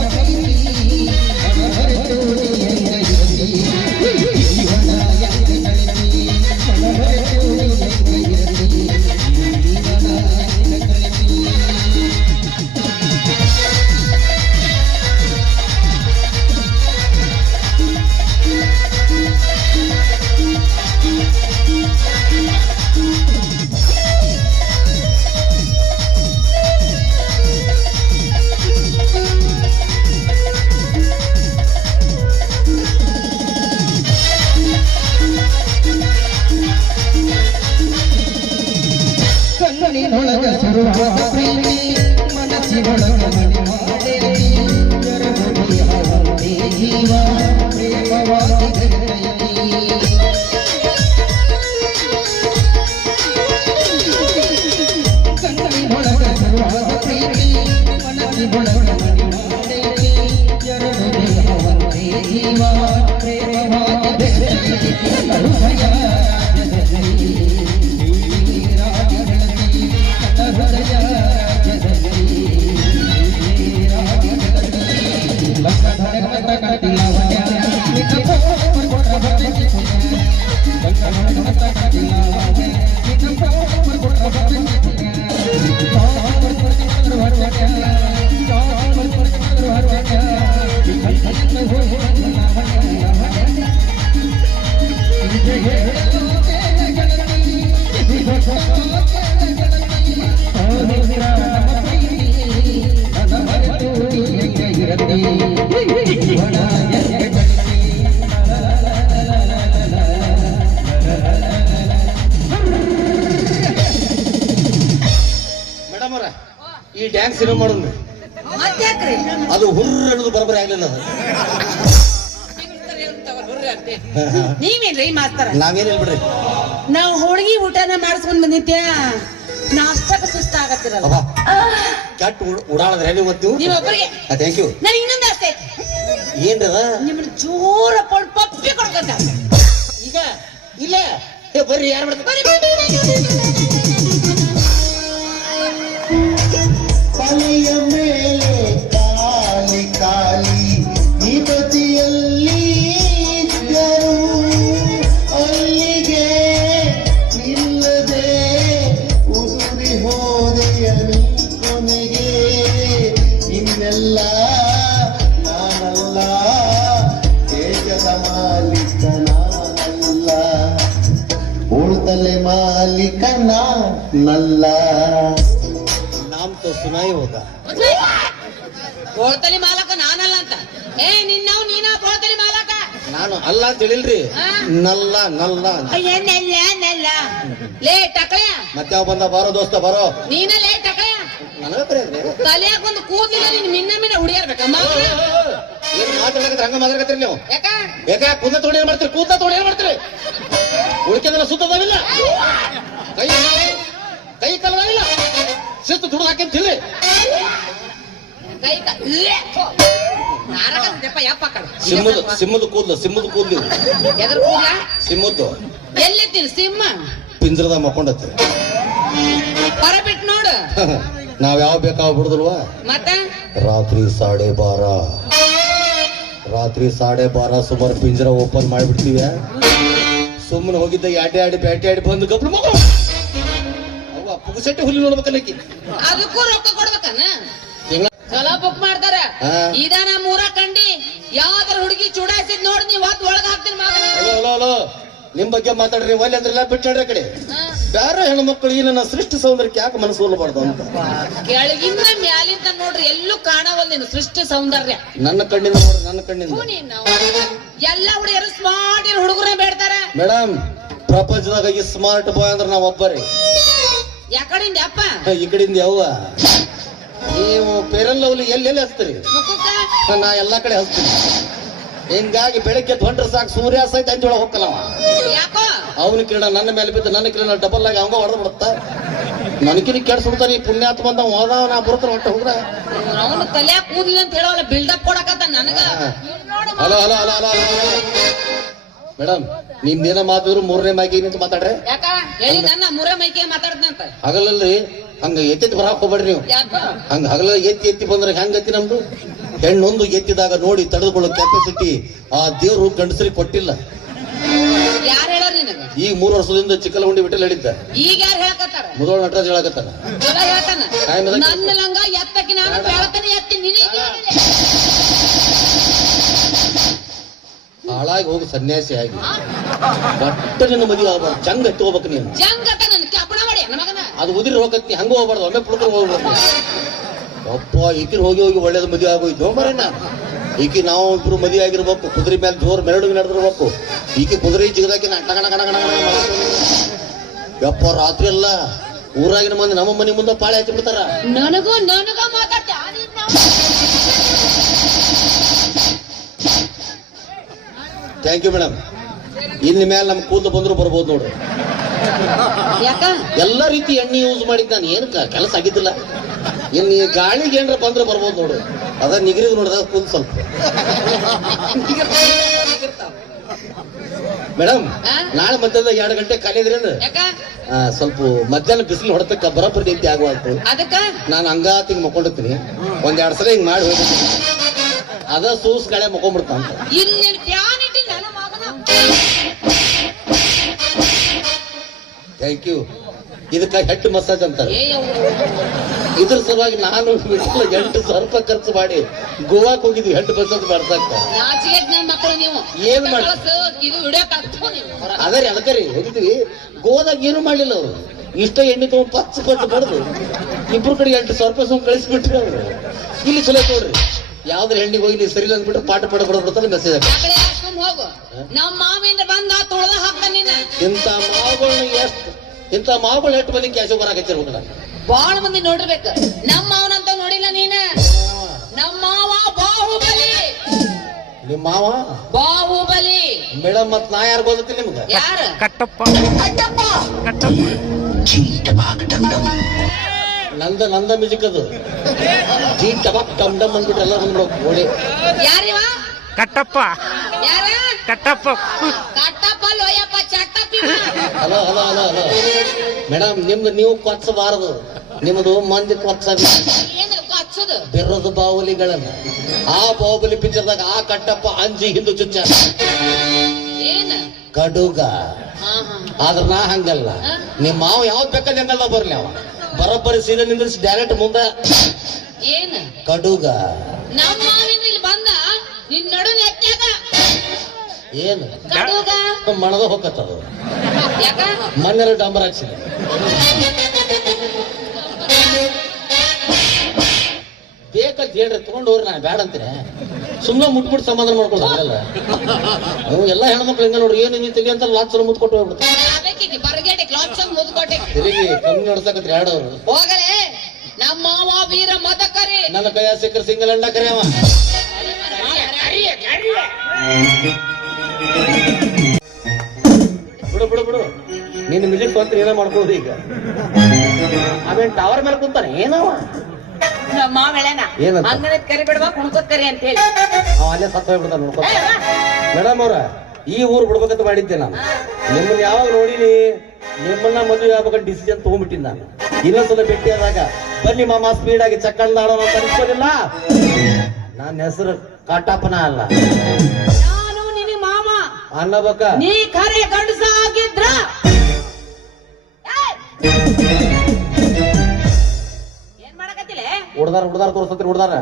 ಬೆಳಕ ಮನೆ ಮಾಡೇನಿ ಎರಡು ದೇಹ ಒಂದೇ ಜೀವ ಪ್ರೇಮವಾಗಿ ಬೆರೆಸಿ ಹೃದಯ ರಾಜ್ಯದಲ್ಲಿ ರಾಜ ಬೆಳಸಿ ನನ್ನ ಹೃದಯ ರಾಜ್ಯದಲ್ಲಿ ರಾಜ ಬೆಳಸಿ ಲಕ್ಕ ಧಡಕ ಕಟ್ಟಿಲ್ಲ ವನ್ಯ ನಿನ್ನ ಕೊಟ್ಟ ಬರ್ತೈತಿ ಪುಣ್ಯ ಲಕ್ಕ ಧಡಕ ಕಟ್ಟಿಲ್ಲ ವನ್ಯ ನಿನ್ನ ಕೊಟ್ಟ ಬರ್ತೈತಿ ಪುಣ್ಯ ಮೇಡಮ್ ಅವ್ರ ಈ ಡ್ಯಾನ್ಸ್ ಏನೋ ಮಾಡೋದು ಮತ್ತ್ಯಾಕ್ರಿ ಅದು ಹುರ್ರ ಅನ್ನೋದು ಬರೋಬ್ಬರಿ ಆಗ್ಲಿಲ್ಲ ಅದು. ನೀವೇನ್ರಿ ಮಾಸ್ತರ ನಾವೇನ್ ಹೇಳ್ಬಿಡ್ರಿ ನಾವು ಹೋಳಿಗೆ ಊಟನ ಮಾಡಿಸ್ಕೊಂಡ್ ಬಂದಿದ್ಯಾ ನಾಷ್ಟಕ ಸುಸ್ತ ಆಗತ್ತಿರಲ್ಲ ಅಬ್ಬಾ ಕೆಟ್ಟ ಉಡಾಳದ್ರೆ ನೀವು ಗೊತ್ತು ನೀವೊಬ್ಬರಿಗೆ ಥ್ಯಾಂಕ್ ಯು ನನಗೆ ಇನ್ನೊಂದು ಅಷ್ಟೇ ಏನ್ರದ ನಿಮ್ಮನ್ನ ಜೋರ ಪಪ್ಪಿ ಕೊಡ್ಕೊಂಡ ಈಗ ಇಲ್ಲ ಏ ಬರ್ರಿ ಯಾರು ಮಾಡ್ತಾರೆ ತಲೆಯ ಮೇಲೆ ಕಾಲಿ ಕಾಲಿ ಈ ಬದಿಯಲ್ಲಿ ಇದ್ದರು ಅಲ್ಲಿಗೆ ನಿಲ್ಲದೆ ಉದುರಿ ಹೋದೆಯ ನೀ ಕೊನೆಗೆ ಇನ್ನೆಲ್ಲ ನಾನಲ್ಲ ದೇಶದ ಮಾಲೀಕ ನಾನಲ್ಲ ಉಳ್ತಲೆ ಮಾಲೀಕ ನಾನಲ್ಲ ನಾಮ್ ತೋ ಸುನಾಯಿ ಹೋಗ ಬೋಳ್ತಲಿ ಮಾಲಕ ನಾನಲ್ಲ ಅಂತ ಏ ನಿನ್ನವ್ ನೀನ ಬೋಳ್ತಲಿ ಮಾಲಕ ನಾನು ಅಲ್ಲ ಅಂತ ಹೇಳಿಲ್ರಿ ಹಾ? ನಲ್ಲ ನಲ್ಲ ಅಂತ ನೆಲ್ಲ ನೆಲ್ಲ ಲೇ ಟಕಳ್ಯ ಮತ್ತೆ ಯಾವ ಬಂದ ಬಾರೋ ದೋಸ್ತ ಬಾರೋ ನೀನ ಲೇ ಟಕಳ್ಯ ನನಗ ಬರೀ ತಲೆಯಾಗ ಒಂದು ಕೂದಿಲ್ಲ ನೀನ್ ಮಿನ್ನ ಹುಡಿಯಾರ್ಬೇಕ ಏನ್ ಮಾತಾಡಕತ್ರ ಹಂಗ ಮಾತಾಡಕತ್ರಿ ನೀವು ಯಾಕ ಯಾಕ ಕೂದ ತಗೊಂಡು ಏನ್ ಮಾಡ್ತೀರಿ ಕೂದ ತಗೊಂಡು ಏನ್ ಮಾಡ್ತೀರಿ ಉಳ್ಕೆದಲ್ಲ ಸುತ್ತದಾವಿಲ್ಲ ಕೈ ಕೈ ಕಲದಾವಿಲ್ಲ ಶಿಸ್ತು ತುಡು ಹಾಕಿ ತಿಳ್ರಿ ಕೈ ನಾರಕಪ್ಪ ಯಪ್ಪ ಕಡೆ ಸಿಮ್ಮದು ಕೂದ್ಲು ಎದ್ರ ಕೂದ್ಲ ಸಿಮ್ಮದ್ದು ಎಲ್ಲಿತ್ತೀನಿ ಸಿಂಹ ಪಿಂಜರದ ಮಕ್ಕೊಂಡತ್ತೆ ಹೊರ ಬಿಟ್ಟು ನೋಡು ನಾವ್ ಯಾವ ಬೇಕಾವ್ ಬಿಡುದಲ್ವಾ ಮತ್ತ ರಾತ್ರಿ 12:30 ಸುಮಾರು ಪಿಂಜರ ಓಪನ್ ಮಾಡಿಬಿಡ್ತೀವಿ ಸುಮ್ಮನೆ ಹೋಗಿದ್ದ ಆಡಿ ಬ್ಯಾಟಿ ಆಡಿ ಬಂದು ಗಬ್ಲು ಮಗು ಅವ ಪುಗುಸೆಟ್ಟಿ ಹುಲಿ ನೋಡ್ಬೇಕಲ್ಲಕ್ಕಿ ಅದಕ್ಕೂ ರೊಕ್ಕ ಕೊಡ್ಬೇಕನ್ನ ತಿಂಗಳ ಚಲೋ ಬುಕ್ ಮಾಡ್ತಾರ ಹಾ. ಇದ ನಾ ಮೂರ ಕಂಡಿ ಯಾವ್ದಾರ ಹುಡುಗಿ ಚೂಡಾಯಿಸಿದ್ ನೋಡಿ ನೀವ್ ಹೊತ್ತು ಒಳಗ ಹಾಕ್ತೀನಿ ಮಗನ ಹಲೋ ನಿಮ್ ಬಗ್ಗೆ ಮಾತಾಡ್ರಿ ಒಲ್ಲೆ ಅಂದ್ರಲ್ಲ ಬಿಟ್ಟು ನಡ್ರಿ ಆ ಕಡೆ ಬೇರೆ ಹೆಣ್ಮಕ್ಳು ಈ ನನ್ನ ಸೃಷ್ಟಿ ಸೌಂದರ್ಯಕ್ಕೆ ಯಾಕೆ ಮನಸ್ಸು ಹೋಗಬಾರ್ದು ಅಂತ ಕೆಳಗಿಂದ ಮ್ಯಾಲಿಂದ ನೋಡ್ರಿ ಎಲ್ಲೂ ಕಾಣವಲ್ ನೀನು ಸೃಷ್ಟಿ ಸೌಂದರ್ಯ ನನ್ನ ಕಣ್ಣಿಂದ ನೋಡ್ರಿ ನನ್ನ ಕಣ್ಣಿಂದ ಎಲ್ಲ ಹುಡುಗರು ಸ್ಮಾರ್ಟ್ ಇರೋ ಹುಡುಗರೇ ಬೇಡ್ತಾರ ಮೇಡಮ್ ಪ್ರಪಂಚದಾಗ ಈ ಸ್ಮಾರ್ಟ್ ಬಾಯ್ ಅಂದ್ರೆ ನಾವ್ ಒಬ್ಬರಿ ಯಾಕಡಿಂದ ಅಪ್ಪ ಈ ಕಡೆಯಿಂದ ಯವ್ವ ನೀವು ಪೇರನ್ ಲವ್ಲಿ ಎಲ್ಲೆಲ್ಲಿ ಹಚ್ತೀರಿ ಮುಖಕ್ಕ ನಾ ಎಲ್ಲಾ ಕಡೆ ಹಚ್ತೀನಿ ಹಿಂಗಾಗಿ ಬೆಳಗ್ಗೆ ಹೊಂಟ್ರೆ ಸಾಕು ಸೂರ್ಯ ಸಹಿತ ಅಂಜೊಳಗೆ ಹೋಗಲ್ಲವ ಯಾಕೋ ಅವನ ಕಿರಣ ನನ್ನ ಮೇಲೆ ಬಿದ್ದು ನನ್ನ ಕಿರಣ ಡಬಲ್ ಆಗಿ ಅವಂಗ ಹೊಡೆದು ಬಿಡುತ್ತ ನನಕಿನ ಕೆಡ್ಸ್ಬಿಡ್ತಾನೆ ಈ ಪುಣ್ಯಾತ್ಮ ಅಂತ ಹೋದವ ನಾ ಬರ್ತಾನೆ ಹೊಟ್ಟೆ ಹೋಗ್ರ ಅವನು ತಲ್ಯಾಗ ಕೂದಿಲ್ಲ ಅಂತ ಹೇಳೋಲ್ಲ ಬಿಲ್ಡಪ್ ಕೊಡಕತ್ತ ನನಗ ಹಲೋ ಮೇಡಮ್ ನಿಮ್ದೇನ ಮಾತಿದ್ರು 3ನೇ ಮಾಗಿ ನಿಂತು ಮಾತಾಡ್ರಿ ಯಾಕ ಹೇಳಿ ನನ್ನ ಮೂರ ಮೈಕೆ ಮಾತಾಡ್ದಂತ ಹಗಲಲ್ರಿ ಹಂಗ ಎತ್ತಿ ಬರಾಕ್ ಹೋಗ್ಬೇಡ್ರಿ ನೀವು ಯಾಕೋ ಹಂಗ ಹಗಲ ಎತ್ತಿ ಬಂದ್ರೆ ಹೆಂಗತಿ ನಮ್ದು ಹೆಣ್ಣೊಂದು ಎತ್ತಿದಾಗ ನೋಡಿ ತಡೆದುಕೊಳ್ಳೋ ಕೆಪಾಸಿಟಿ ಆ ದೇವ್ರು ಗಂಡಸರಿಗೆ ಕೊಟ್ಟಿಲ್ಲ ಯಾರು ಹೇಳೋರ್ ನಿನಗ ಈಗ 3 ವರ್ಷದಿಂದ ಚಿಕ್ಕಲಗುಂಡಿ ಬಿಟ್ಟಲ್ಲಿ ಹೇಳಿದ್ದ ಈಗ ಯಾರು ಹೇಳಕತ್ತಾರ ಮುದೋಳ ನಟರಾಜ್ ಹೇಳಕತ್ತಾನ ಚಲೋ ಹೇಳ್ತಾನ ಆಯ್ಮದ- ನನ್ನ ಲಂಗ ಎತ್ತಕ್ಕೆ ನಾನು ಬೆಳತನೆ ಎತ್ತಿ ನಿನಗೆ ಹಾಳಾಗಿ ಹೋಗಿ ಸನ್ಯಾಸಿ ಆಗಿ ಒಟ್ಟ ನಿನ್ನ ಮದುವೆ ಆಗ್ಬಾರ್ದು ಚಂಗ ಎತ್ತಿ ಹೋಗ್ಬೇಕು ನೀನು ಜಂಗತ ನನ್ ಕಪಣ ಮಾಡಿ ನನ್ನ ಮಗನ ಅದು ಉದಿರಿ ಹೋಗತ್ತಿ ಹಂಗ ಹೋಗ್ಬಾರ್ದು ಒಮ್ಮೆ ಪುಡ್ಕೊಂಡು ಹೋಗ್ಬಾರ್ದು ಅಪ್ಪ ಈಕಿನ ಹೋಗಿ ಒಳ್ಳೇದು ಮದುವೆ ಆಗೋಯ್ತು ಮರೇನ ಈಕಿ ನಾವು ಇಬ್ರು ಮದುವೆ ಆಗಿರ್ಬೇಕು ಕುದುರೆ ಮೇಲೆ ಜೋರ್ ಮೆರಡು ನಡೆದಿರ್ಬೇಕು ಈಕಿ ಕುದುರೆ ಜಿಗದಾಕಿ ಯಪ್ಪ ರಾತ್ರಿ ಎಲ್ಲ ಊರಾಗಿನ ಮಂದಿ ನಮ್ಮ ಮನೆ ಮುಂದೆ ಪಾಳೆ ಹಚ್ಚಿ ಬಿಡ್ತಾರ ನನಗೂ ಮಾತಾಡ್ತ ಥ್ಯಾಂಕ್ ಯು ಮೇಡಮ್ ಇನ್ ಮೇಲೆ ನಮ್ ಕೂದಲು ಬಂದ್ರು ಬರ್ಬೋದು ನೋಡ್ರಿ ಯಾಕ ಎಲ್ಲಾ ರೀತಿ ಎಣ್ಣೆ ಯೂಸ್ ಮಾಡಿದ್ ನಾನು ಏನು ಕೆಲಸ ಆಗಿದ್ದಿಲ್ಲ ಇನ್ ಈ ಗಾಳಿಗೆ ಏನ್ರ ಬಂದ್ರೆ ಬರ್ಬೋದು ನೋಡು. ಅದ ನಿಗರಿದ್ ನೋಡಿದಾಗ ಕುಲ್ ಸ್ವಲ್ಪ. ಮೇಡಮ್ ನಾಳೆ ಮಧ್ಯಾಹ್ನ 2 ಗಂಟೆ ಖಾಲಿ ಇದ್ರೇನು? ಯಾಕ ಸ್ವಲ್ಪ ಮಧ್ಯಾಹ್ನ ಬಿಸಿಲು ಹೊಡೆತಕ್ಕ ಬರಬರಿ ರೀತಿ ಆಗುವಂತು. ಅದಕ್ಕ ನಾನು ಹಂಗಾತಿಗೆ ಮಕ್ಕೊಂಡಿರ್ತೀನಿ. 1-2 ಸಲ ಹಿಂಗ್ ಮಾಡಿ ಹೋಗ್ತೀನಿ. ಅದ ಸೂಸ್ ಗಾಳಿ ಮಕ್ಕೊಂಡ್ಬಿಡ್ತಾನ. ಇನ್ನೇನು ಫ್ಯಾನ್ ಇಟ್ಟಿ ನನ್ನ ಮಗನ. Thank you. ಇದಕ್ಕ ಹೆಡ್ ಮಸಾಜ್ ಅಂತಾರೆ. ಏ ಯವ್ವ. ಇದ್ರ ಸಲುವಾಗಿ ನಾನು 8,000 ರೂಪಾಯಿ ಖರ್ಚು ಮಾಡಿ ಗೋವಾಕ್ ಹೋಗಿದ್ವಿ ಹೆಡ್ ಮಸಾಜ್ ಮಾಡ್ಸಕ್ಕ. ನಾಚಿಗೆ ನನ್ನ ಮಕ್ಕಳು ನೀವು. ಏನ್ ಮಾಡ ಇದು ವಿಡಿಯೋ ಕಾಕ್ತು ನೀವು. ಅದರಿ ಅದಕ್ಕರಿ ಹೋಗಿದ್ವಿ. ಗೋವಾದಾಗ ಏನು ಮಾಡ್ಲಿಲ್ಲ ಅವ್ರು. ಇಷ್ಟ ಎಣ್ಣೆ ತಗೊಂಡು ಪಚ್ಚ ಬಡ್ದು ಇಬ್ರು ಕಡೆ 8,000 ರೂಪಾಯಿ ಸುಮ್ ಕಳಿಸ್ಬಿಟ್ರಿ ಅವ್ರು. ಇಲ್ಲಿ ಚಲೋ ನೋಡ್ರಿ, ಯಾವ್ದ್ರ ಹೆಣ್ಣಿಗೆ ಹೋಗಿ ನೀವು ಸರಿ ಅಂದ್ಬಿಟ್ರೆ ಪಾಠ ಬಿಡ್ತಾರೆ ಮೆಸೇಜ್ ಹಾಕಿ. ಆ ಕಡೆ ಹಾಕ್ಕೊಂಡ್ ಹೋಗು. ನಮ್ಮ ಮಾವಿಂದ ಬಂದ ತೊಳೆದ ಹಾಕ ನೀನ. ಇಂಥ ಮಾವುಗಳು ಎಷ್ಟು ಮಂದಿ ಕ್ಯಾಶ್ ಬರಾಕತ್ತಿರ್ಬೇಕಲ್ಲ. ಬಾಳ ಮಂದಿ ನೋಡಿರ್ಬೇಕು. ನಮ್ಮ ಮಾವನಂತ ನೋಡಿಲ್ಲ ನೀನ. ನಮ್ಮ ಮಾವ ಬಾಹುಬಲಿ. ನಿಮ್ಮ ಮಾವ ಬಾಹುಬಲಿ. ಮೇಡಮ್ ಮತ್ ನಾ ಯಾರು ಗೊತ್ತಿಲ್ಲ ನಿಮ್ಗೆ? ಯಾರ? ಕಟ್ಟಪ್ಪ ನಂದ ಮ್ಯೂಸಿಕ್ ಅದು. ಜೀ ಟಬಾಕ್ ಟಮ್ ಡಮ್ ಅಂದ್ಬಿಟ್ಟು ಎಲ್ಲ ಬಂದ್ಬಿಡೋದು ಓಡಿ. ಯಾರಿವ? ಕಟ್ಟಪ್ಪ ಯಾರ? ಕಟ್ಟಪ್ಪ ಕಟ್ಟಪ್ಪ ಲೋಯಪ್ಪ ಚಟ್ಟಪ್ಪಿ. Hello hello hello hello madam, ನಿಮ್ದು ನೀವು ಕೊಚ್ಚಬಾರದು. ನಿಮ್ದು ಮಂದಿ ಕೊಚ್ಚ ಏನು ಕೊಚ್ಚದು? ಬೆರ್ರದ ಬಾಹುಲಿಗಳನ್ನ. ಆ ಬಾಹುಬಲಿ ಪಿಕ್ಚರ್ದಾಗ ಆ ಕಟ್ಟಪ್ಪ ಅಂಜಿ ಹಿಂದೂ ಚುಚ್ಚ ಏನ ಕಡುಗ. ಹಾ ಹಾ. ಆದ್ರ ನಾ ಹಂಗಲ್ಲ. ನಿಮ್ ಮಾವ ಯಾವ್ದು ಬೇಕಾದ ಹಂಗಲ್ಲ ಬರ್ಲಿ. ಅವ ಬರೋಬ್ಬರಿ ಸೀದಾ ನಿಂದ್ರಿಸಿ ಡೈರೆಕ್ಟ್ ಮುಂದ ಏನ ಕಡುಗ. ನಮ್ಮ ಮಾವಿನ ಇಲ್ಲಿ ಬಂದ ನಿನ್ ನಡು ನೆಟ್ಟಾಗ ಏನು ಕಡುಗ ಮಣದ ಹೋಗತ್ತದು. ಯಾಕ? ಮಣ್ಣೆಲ್ಲ ಡಂಬರ್ ಹಾಕ್ಸಿದೆ. ಬೇಕಂತ ಹೇಳ್ರಿ ತಗೊಂಡು ಹೋಗ್ರಿ. ನಾ ಬ್ಯಾಡ ಅಂತೀನಿ. ಸುಮ್ಮನೆ ಮುಟ್ಬಿಟ್ಟು ಸಮಾಧಾನ ಮಾಡ್ಕೊಂಡು ಆಗಲ್ಲ. ನೀವು ಎಲ್ಲ ಹೆಣ್ಮಕ್ಳು ಹೆಂಗ ನೋಡ್ರಿ, ಏನು ನೀ ತಲೆ ಅಂತ ಲಾಚ್ ಮುತ್ ಕೊಟ್ಟು ಹೋಗ್ಬಿಡ್ತಾರೆ. ಬರಗೇಟೆ ಕ್ಲಾಸ್ ಮುದ್ಕೋಟೆ ತೆಲಿಗೆ ಕಮ್ಮಿ ನಡ್ಸಕತ್ರಿ ಎರಡವ್ರು. ಹೋಗಲೇ ನಮ್ಮ ಮಾವ ವೀರ ಮದಕರಿ. ನನ್ನ ಕೈಯ ಸಿಕ್ಕರ್ ಸಿಂಗಲ್ ಅಂಡ ಕರೆಯವ. ಬಿಡು ಬಿಡು ಬಿಡು, ನಿನ್ನ ಮ್ಯೂಸಿಕ್ ಸ್ವಂತ ಏನೋ ಮಾಡ್ಬೋದು ಈಗ. ಆಮೇಲೆ ಟವರ್ ಮೇಲೆ ಕುಂತಾನೆ ಏನವ ನಮ್ಮ ಮಾವೆಳೆನ ಏನಂತ? ಅಂಗನದ ಕರಿ ಬಿಡ್ವಾ ಕುಣ್ಕೋತ್ ಕರಿ ಅಂತ ಹೇಳಿ ಅವ ಅಲ್ಲೇ ಸತ್ತ ಹೋಗ್ಬಿಡ್ತಾನೆ ನೋಡ್ಕೊ. ಮೇಡಮ್ ಅವ್ರ ಈ ಊರು ಬಿಡ್ಬೇಕಂತ ಮಾಡಿದ್ದೆ ನಾನು. ನಿಮ್ಮನ್ನ ಯಾವಾಗ ನೋಡಿನಿ, ನಿಮ್ಮನ್ನ ಮದುವೆ ಆಗ್ಬೇಕಂತ ಡಿಸಿಷನ್ ತಗೊಂಡ್ಬಿಟ್ಟಿನಿ ನಾನು. ಇನ್ನೊಂದ್ಸಲ ಭೇಟಿ ಆದಾಗ ಬನ್ನಿ ಮಾಮ ಸ್ಪೀಡ್ ಆಗಿ ಚಕ್ಕಂಡ್ ಆಡೋಣ ಅಂತ ಅನ್ಕೋದಿಲ್ಲ. ನನ್ನ ಹೆಸರು ಕಾಟಪ್ಪನ ಅಲ್ಲ. ನಾನು ನಿನ್ನ ಮಾಮ ಅನ್ನಬೇಕ. ನೀ ಖರೆ ಗಂಡಸ ಆಗಿದ್ರ ಏನ್ ಮಾಡಕತ್ತಿಲ್ಲ? ಹುಡ್ದಾರ ತೋರ್ಸತ್ರಿ. ಹುಡ್ದಾರ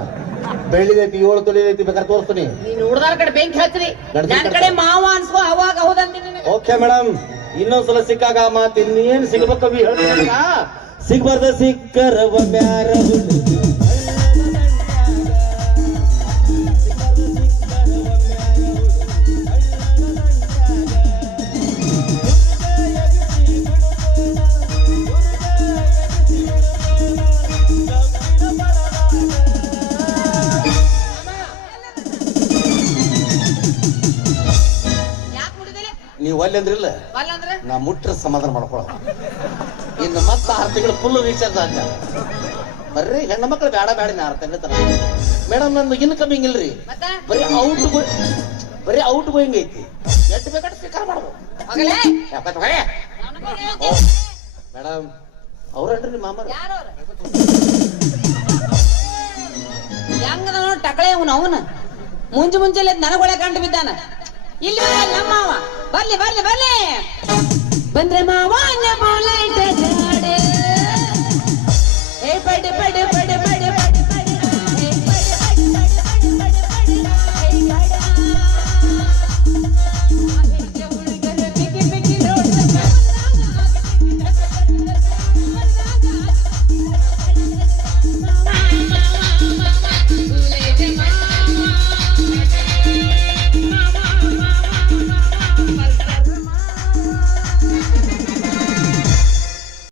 ಬೆಳ್ಳಿದೈತಿ, 7 ತೊಲಿದೈತಿ, ಬೇಕಾದ್ರೆ ತೋರಿಸ್ತೀನಿ. ನೀನ್ ಹುಡ್ದಾರ ಕಡೆ ಬೆಂಕಿ ಹಚ್ಚ್ರಿ. ನನ್ನ ಕಡೆ ಮಾವ ಅನ್ಸ್ಕೋ. ಅವಾಗ ಹೌದಂತೀನಿ. ಓಕೆ ಮೇಡಮ್, ಇನ್ನೊಂದ್ಸಲ ಸಿಕ್ಕಾಗ ಮಾತು ಇನ್ನೇನ್ ಸಿಗ್ಬೇಕವಿ ಹೇಳ್ತೀನಿ. ಸಿಗ್ಬಾರ್ದ ಸಿಕ್ಕರವ ಬ್ಯಾರ ನೀವು ಅಲ್ಲಿ ಅಂದ್ರಿಲ್ಲ, ನಾ ಮುಟ್ರ ಸಮಾಧಾನ ಮಾಡ್ಕೊಳ. ಇನ್ನು ಮತ್ತೆ 6 ತಿಂಗಳು ಫುಲ್ ರೀಚಾರ್ಜ್ ಆಗ. ಬರ್ರಿ ಹೆಣ್ಣು ಮಕ್ಳು ಬೇಡ ಬೇಡ 6 ತಿಂಗಳ ತರ. ಮೇಡಮ್ ನಂದು ಇನ್ಕಮ್ ಹಿಂಗಿಲ್ರಿ, ಬರೀ ಔಟ್ ಗೋಯಿಂಗ್ ಐತಿ. ಎಷ್ಟು ಬೇಕಾದ್ರೆ ಸ್ವೀಕಾರ ಮಾಡ್ಬೋದು. ಮೇಡಮ್ ಅವ್ರನ್ರಿ ನಿಮ್ಮ ಮಾಮ ಹೆಂಗದ ನೋಡ್ ಟಕಳೆ ಅವನ ಮುಂಜೆಲ್ಲ ನನಗೊಳೆ ಕಂಡು ಬಿದ್ದಾನ. ಇಲ್ಲಿ ನಮ್ಮ ಮಾವ ಬರ್ಲಿ ಬಂದ್ರೆ ಮಾವ